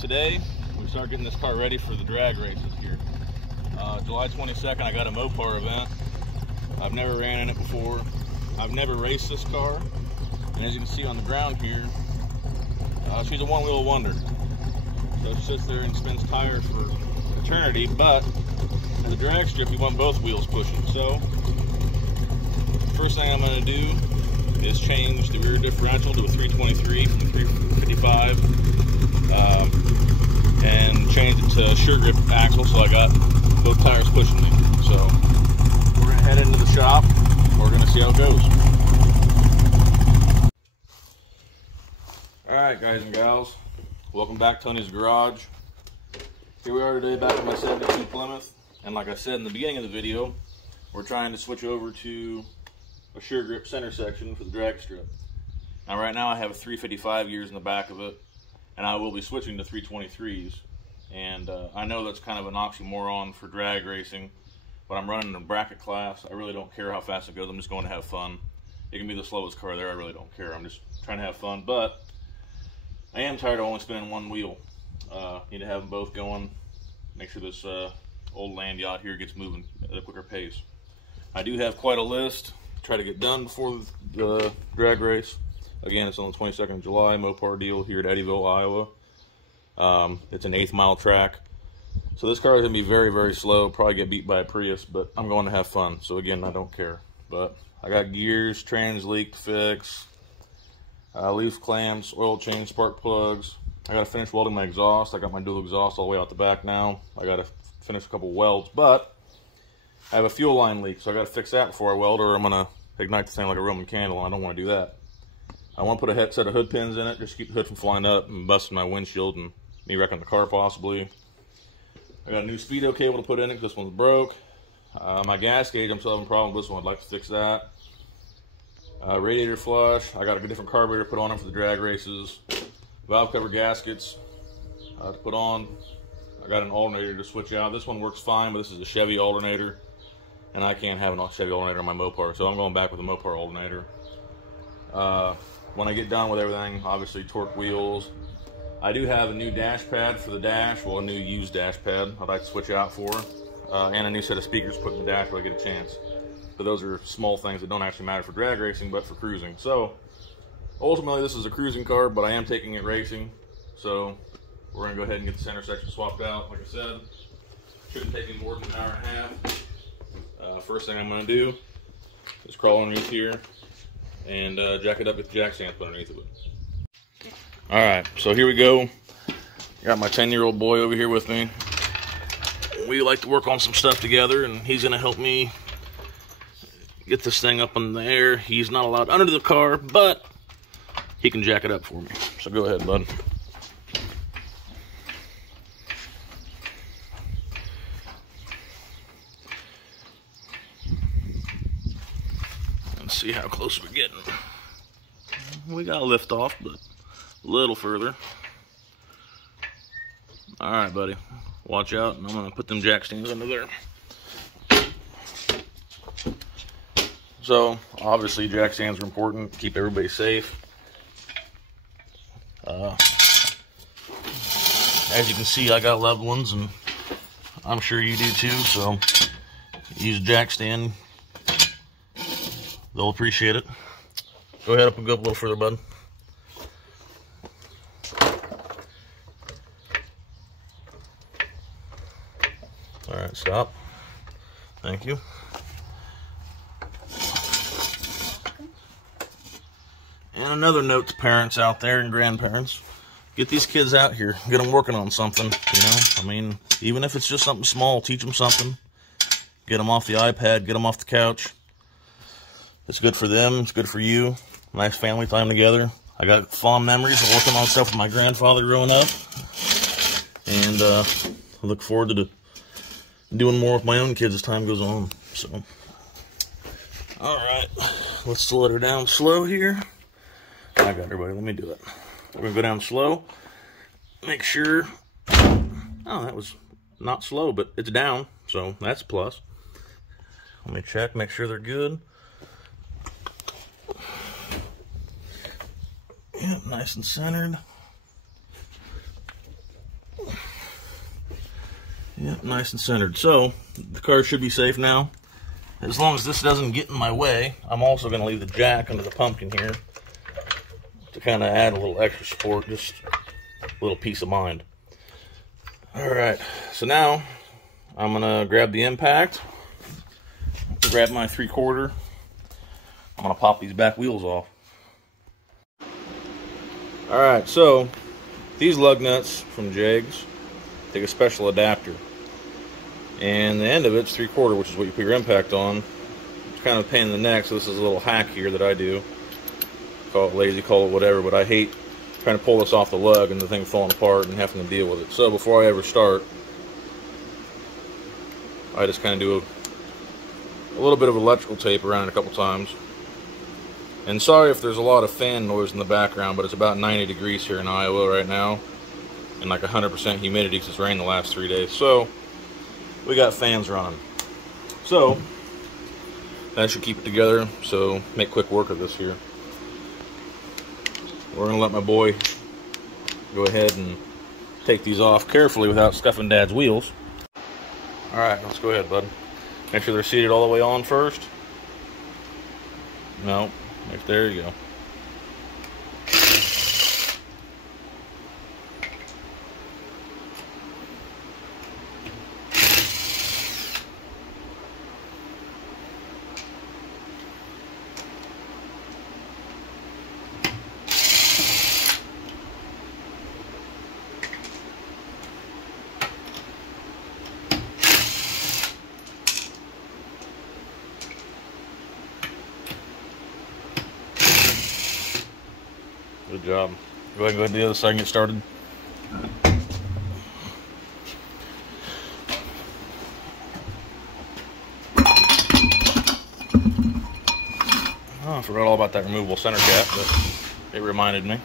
today we start getting this car ready for the drag races here. July 22nd, I got a Mopar event. I've never ran in it before. I've never raced this car. And as you can see on the ground here, she's a one-wheel wonder. So she sits there and spins tires for eternity, but at the drag strip, you want both wheels pushing. So, first thing I'm going to do is change the rear differential to a 323 from 355, and change it to sure grip axle, so I got both tires pushing me. So, we're going to head into the shop. We're going to see how it goes. Alright guys and gals, welcome back to Tony's Garage. Here we are today back in my 72 Plymouth, and like I said in the beginning of the video, we're trying to switch over to a sure grip center section for the drag strip. Now right now I have a 355 gears in the back of it, and I will be switching to 323s. And I know that's kind of an oxymoron for drag racing, but I'm running a bracket class. I really don't care how fast it goes, I'm just going to have fun. It can be the slowest car there, I really don't care. I'm just trying to have fun, but I am tired of only spinning one wheel. Need to have them both going. Make sure this old land yacht here gets moving at a quicker pace. I do have quite a list to try to get done before the drag race. Again, it's on the 22nd of July, Mopar deal here at Eddyville, Iowa. It's an 1/8 mile track. So this car is going to be very, very slow. Probably get beat by a Prius, but I'm going to have fun. So again, I don't care. But I got gears, trans leak to fix. Leaf clamps, oil change, spark plugs. I gotta finish welding my exhaust. I got my dual exhaust all the way out the back now. I gotta finish a couple welds, but I have a fuel line leak, so I gotta fix that before I weld, or I'm gonna ignite the thing like a Roman candle, and I don't want to do that. I want to put a set of hood pins in it, just to keep the hood from flying up and busting my windshield and me wrecking the car possibly. I got a new speedo cable to put in it, because this one's broke. My gas gauge, I'm still having a problem with this one. I'd like to fix that. Radiator flush. I got a different carburetor to put on them for the drag races. Valve cover gaskets to put on. I got an alternator to switch out. This one works fine, but this is a Chevy alternator, and I can't have a Chevy alternator on my Mopar, so I'm going back with a Mopar alternator. When I get done with everything, obviously torque wheels. I do have a new dash pad for the dash, well, a new used dash pad I'd like to switch out for, and a new set of speakers put in the dash when I get a chance. But those are small things that don't actually matter for drag racing, but for cruising. So ultimately this is a cruising car, but I am taking it racing. So we're gonna go ahead and get the center section swapped out. Like I said, shouldn't take me more than an hour and a half. First thing I'm gonna do is crawl underneath here and jack it up with the jack stands underneath of it. All right, so here we go. Got my 10-year-old boy over here with me. We like to work on some stuff together, and he's gonna help me get this thing up in the air. He's not allowed under the car, but he can jack it up for me. So go ahead, bud. Let's see how close we're getting. We got a lift off, but a little further. All right, buddy. Watch out, and I'm gonna put them jack stands under there. So, obviously, jack stands are important, keep everybody safe. As you can see, I got loved ones, and I'm sure you do too, so use a jack stand. They'll appreciate it. Go ahead up and go up a little further, bud. All right, stop. Thank you. And another note to parents out there and grandparents, get these kids out here, get them working on something, you know? I mean, even if it's just something small, teach them something. Get them off the iPad, get them off the couch. It's good for them, it's good for you. Nice family time together. I got fond memories of working on stuff with my grandfather growing up. And I look forward to doing more with my own kids as time goes on. So, all right, let's slow her down slow here. I got it, everybody. Let me do it. We're gonna go down slow. Make sure. Oh, that was not slow, but it's down, so that's a plus. Let me check, make sure they're good. Yep, nice and centered. Yep, nice and centered. So the car should be safe now. As long as this doesn't get in my way, I'm also going to leave the jack under the pumpkin here to kind of add a little extra support, just a little peace of mind. Alright, so now I'm going to grab the impact, grab my 3/4. I'm going to pop these back wheels off. Alright, so these lug nuts from Jegs take a special adapter. And the end of it's 3/4, which is what you put your impact on. It's kind of a pain in the neck, so this is a little hack here that I do. Call it lazy, call it whatever, but I hate trying to pull this off the lug and the thing falling apart and having to deal with it. So before I ever start, I just kind of do a little bit of electrical tape around it a couple times. And sorry if there's a lot of fan noise in the background, but it's about 90 degrees here in Iowa right now, and like 100% humidity because it's rained the last 3 days. So we got fans running. So that should keep it together, so make quick work of this here. We're going to let my boy go ahead and take these off carefully without scuffing Dad's wheels. Alright, let's go ahead, bud. Make sure they're seated all the way on first. No, there you go. Good job. Go ahead and go to the other side and get started. Oh, I forgot all about that removable center cap, but it reminded me.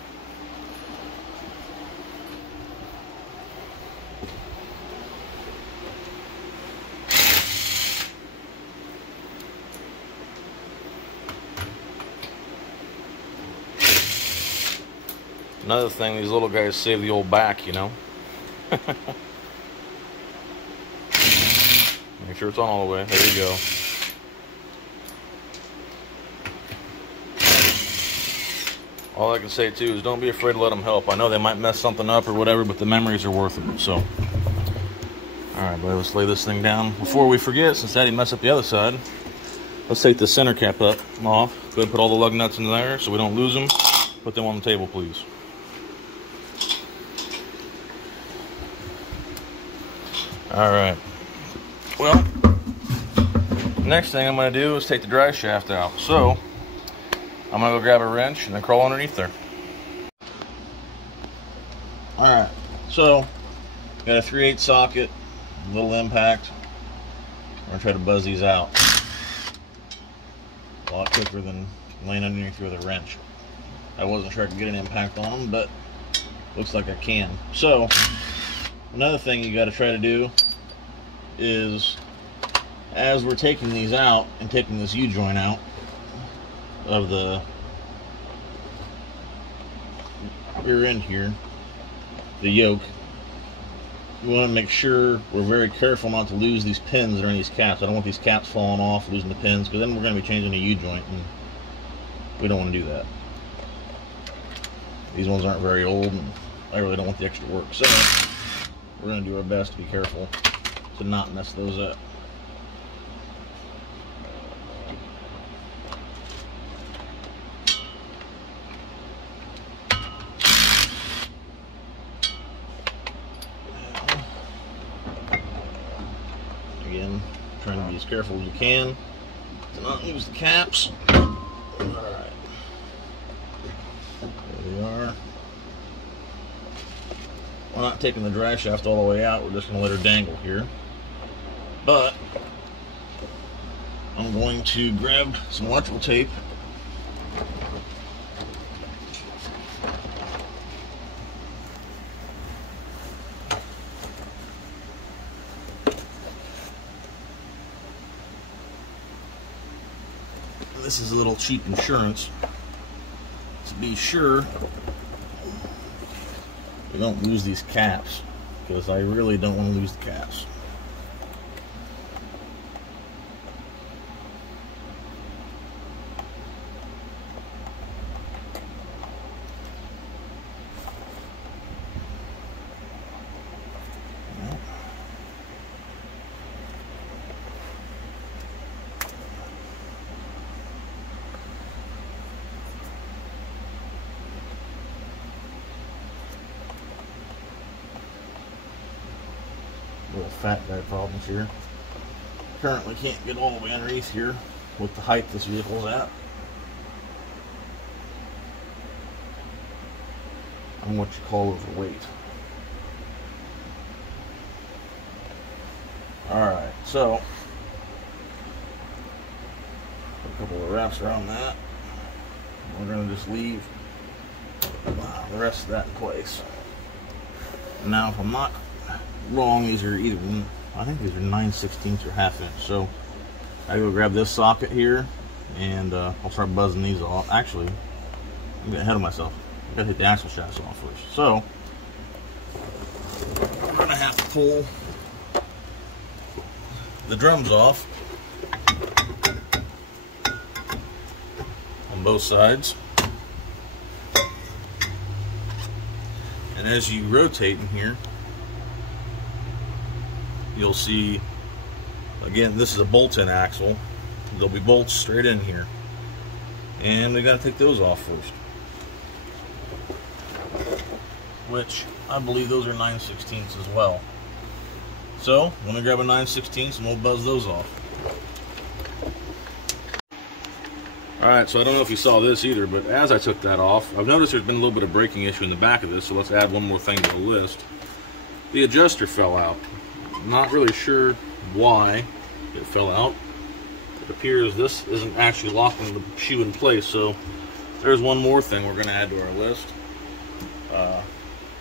Another thing, these little guys save the old back, you know. Make sure it's on all the way. There you go. All I can say too is don't be afraid to let them help. I know they might mess something up or whatever, but the memories are worth it. So, alright, buddy, let's lay this thing down. Before we forget, since Daddy messed up the other side, let's take the center cap off. Go ahead and put all the lug nuts in there so we don't lose them. Put them on the table, please. Alright, well, next thing I'm going to do is take the drive shaft out. So, I'm going to go grab a wrench and then crawl underneath there. Alright, so, got a 3/8 socket, little impact. We're going to try to buzz these out. A lot quicker than laying underneath with a wrench. I wasn't sure I could get an impact on them, but looks like I can. So, another thing you got to try to do is, as we're taking these out and taking this U-joint out of the rear end here, the yoke, we want to make sure we're very careful not to lose these pins that are in these caps. I don't want these caps falling off, losing the pins, because then we're going to be changing the U-joint, and we don't want to do that. These ones aren't very old, and I really don't want the extra work, so we're going to do our best to be careful to not mess those up. Again, trying to be as careful as you can to not use the caps. Alright. There we are. We're not taking the drive shaft all the way out, we're just going to let her dangle here. But I'm going to grab some electrical tape. This is a little cheap insurance to be sure we don't lose these caps, because I really don't want to lose the caps. little fat guy problems here. Currently can't get all the way underneath here with the height this vehicle's at. I'm what you call overweight. Alright, so a couple of wraps around that. We're going to just leave the rest of that in place. Now, if I'm not wrong, these are either, I think these are 9/16 or ½ inch. So I go grab this socket here, and I'll start buzzing these off. Actually, I'm getting ahead of myself. I gotta hit the axle shafts off first. So I'm gonna have to pull the drums off on both sides. And as you rotate in here, you'll see, again, this is a bolt-in axle. There'll be bolts straight in here. And we gotta take those off first. Which, I believe those are 9/16 as well. So, I'm gonna grab a 9/16 and we'll buzz those off. Alright, so I don't know if you saw this either, but as I took that off, I've noticed there's been a little bit of braking issue in the back of this, so let's add one more thing to the list. The adjuster fell out. Not really sure why it fell out. It appears this isn't actually locking the shoe in place, so there's one more thing we're going to add to our list.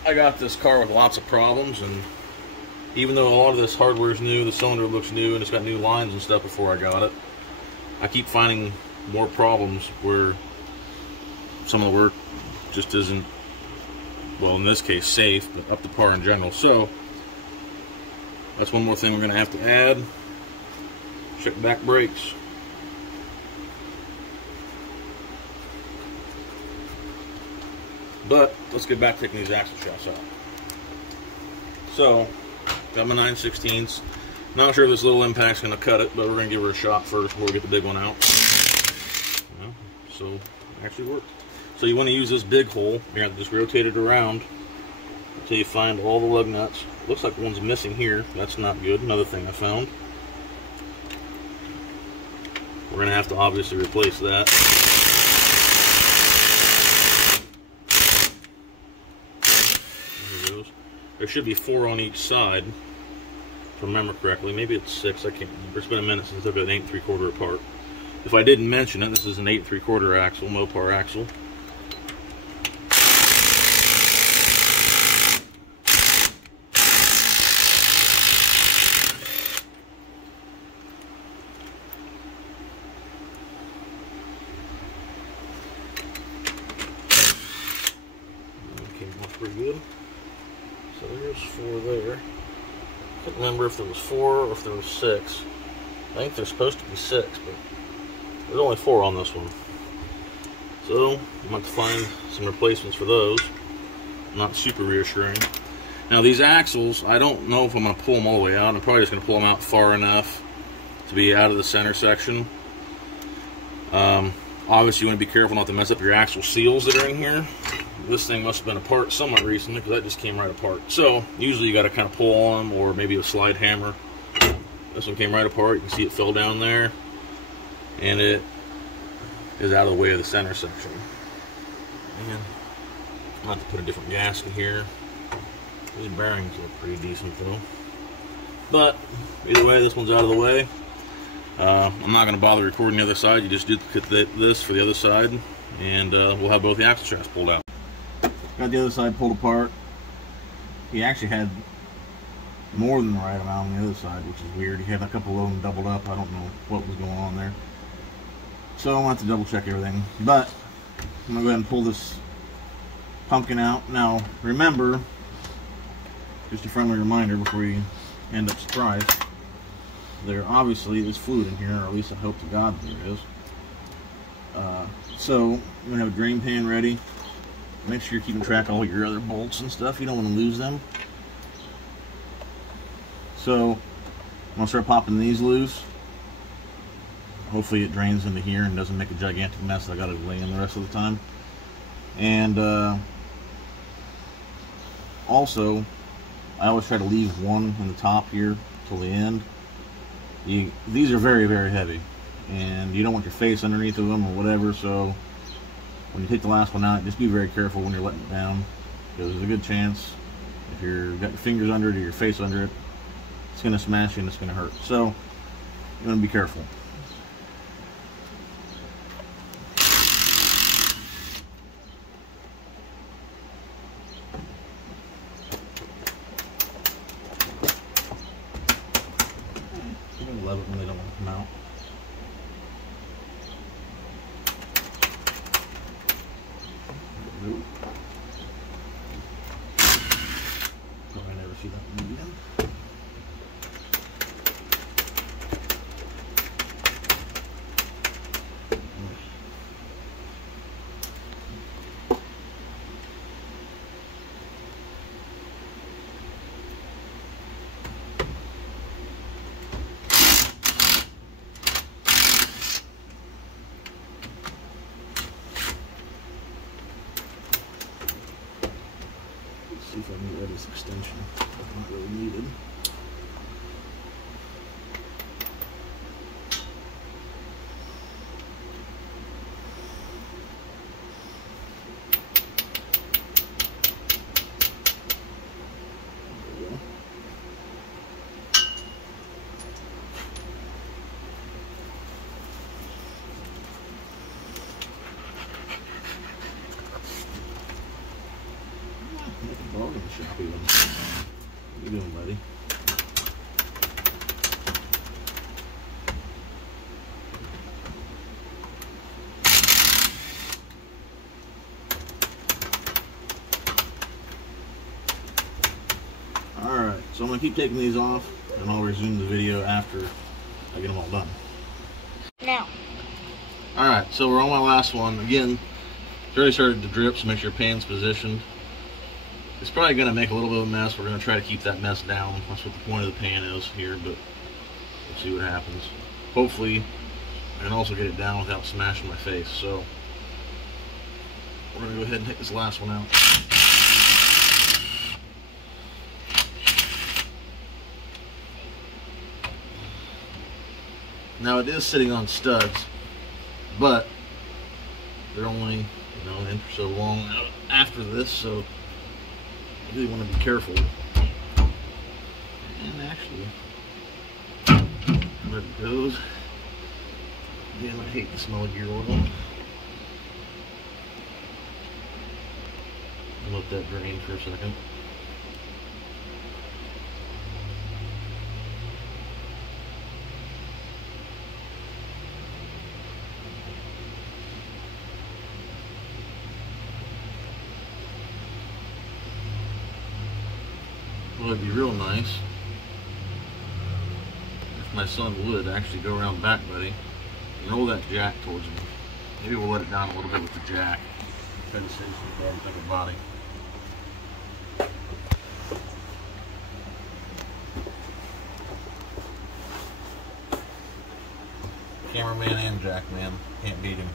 I got this car with lots of problems, and even though a lot of this hardware is new, the cylinder looks new, and it's got new lines and stuff before I got it, I keep finding more problems where some of the work just isn't, well, in this case, safe, but up to par in general. So that's one more thing we're going to have to add. Check back brakes. But let's get back to taking these axle shafts out. So, got my 9/16. Not sure if this little impact's going to cut it, but we're going to give her a shot first before we get the big one out. So, it actually worked. So you want to use this big hole. You're going to just rotate it around until you find all the lug nuts. Looks like one's missing here. That's not good. Another thing I found. We're going to have to obviously replace that. There it goes. There should be 4 on each side, if I remember correctly. Maybe it's 6. I can't remember. It's been a minute since I've got an 8 3/4 apart. If I didn't mention it, this is an 8 3/4 axle, Mopar axle. Okay, that's pretty good. So there's 4 there. I can't remember if there was 4 or if there was 6. I think there's supposed to be 6, but there's only 4 on this one. So I'm going to find some replacements for those. Not super reassuring. Now these axles, I don't know if I'm going to pull them all the way out. I'm probably just going to pull them out far enough to be out of the center section. Obviously you want to be careful not to mess up your axle seals that are in here. This thing must have been apart somewhat recently because that just came right apart. So usually you got to kind of pull on them, or maybe a slide hammer. This one came right apart. You can see it fell down there, and it is out of the way of the center section. And I'll have to put a different gasket here. These bearings look pretty decent though. But either way, this one's out of the way. I'm not going to bother recording the other side. You just duplicate this for the other side, and we'll have both the axle shafts pulled out. Got the other side pulled apart. He actually had more than the right amount on the other side, which is weird. He had a couple of them doubled up. I don't know what was going on there. So I'm going to have to double check everything. But I'm going to go ahead and pull this pumpkin out. Now, remember, just a friendly reminder before you end up surprised, there obviously is fluid in here, or at least I hope to God there is. So you're going to have a drain pan ready. Make sure you're keeping track of all your other bolts and stuff. You don't want to lose them. So I'm going to start popping these loose. Hopefully it drains into here and doesn't make a gigantic mess that I got to lay in the rest of the time. And also, I always try to leave one in the top here till the end. These are very, very heavy, and you don't want your face underneath of them or whatever, so when you take the last one out, just be very careful when you're letting it down, because there's a good chance if you've got your fingers under it or your face under it, it's going to smash you and it's going to hurt. So you want to be careful. I love it when they don't want to come out. Probably never see that one again. See if I can get rid of this extension. Not really needed. There we go. Dog in the shop even. What you doing, buddy? Alright, so I'm going to keep taking these off, and I'll resume the video after I get them all done. Now. Alright, so we're on my last one. Again, it's already started to drip, so make sure your pan's positioned. It's probably going to make a little bit of a mess. We're going to try to keep that mess down. That's what the point of the pan is here, but we'll see what happens. Hopefully, I can also get it down without smashing my face. So, we're going to go ahead and take this last one out. Now, it is sitting on studs, but they're only, an inch or so long after this, so you really want to be careful. And actually, there it goes. Again, I hate the smell of gear oil. I'll let that drain for a second. Well, it'd be real nice if my son would actually go around back, buddy, and roll that jack towards me. Maybe we'll let it down a little bit with the jack. Try to save some carbon fiber body. Cameraman and jackman, can't beat him.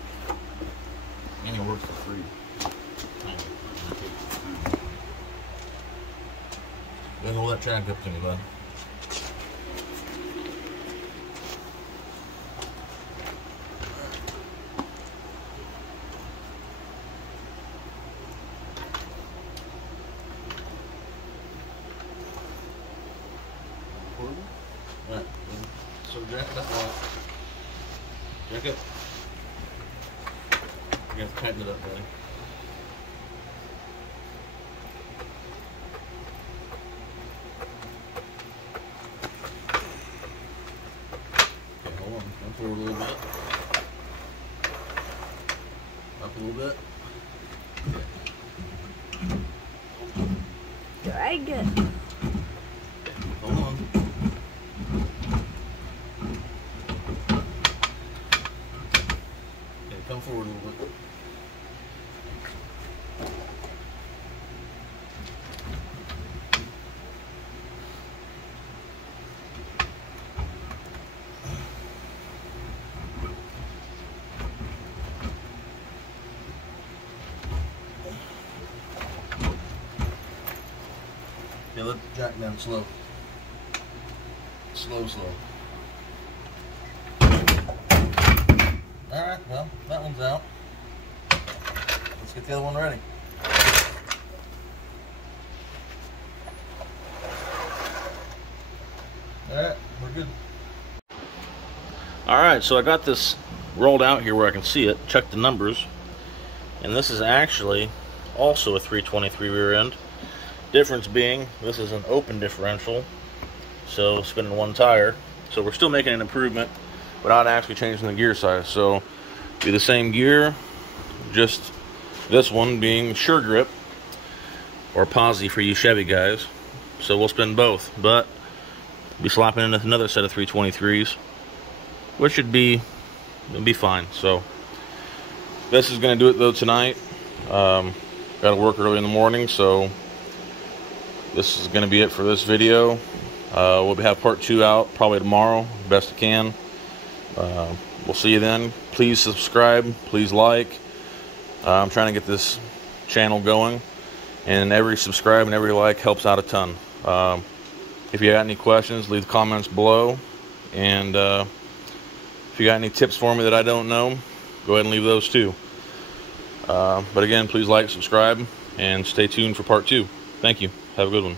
And he works for free. Then roll that track up to me, bud. Alright, so jack that lock. Jack it. You have to tighten it up, buddy. Forward a little bit. Up a little bit. Drag it. Hold on. Okay, come forward a little bit. jack down slow. Slow. Alright, well, that one's out. Let's get the other one ready. Alright, we're good. Alright, so I got this rolled out here where I can see it, check the numbers, and this is actually also a 323 rear end. Difference being, this is an open differential, so spinning one tire. So we're still making an improvement without actually changing the gear size. So be the same gear, just this one being Sure Grip, or Posi for you Chevy guys. So we'll spin both, but be slapping in another set of 323s, which should be fine. So this is going to do it though tonight. Got to work early in the morning, so this is going to be it for this video. We'll have part 2 out probably tomorrow, best I can. We'll see you then. Please subscribe, please like. I'm trying to get this channel going, and every subscribe and every like helps out a ton. If you got any questions, leave comments below, and if you got any tips for me that I don't know, go ahead and leave those too. But again, please like, subscribe, and stay tuned for part 2. Thank you. Have a good one.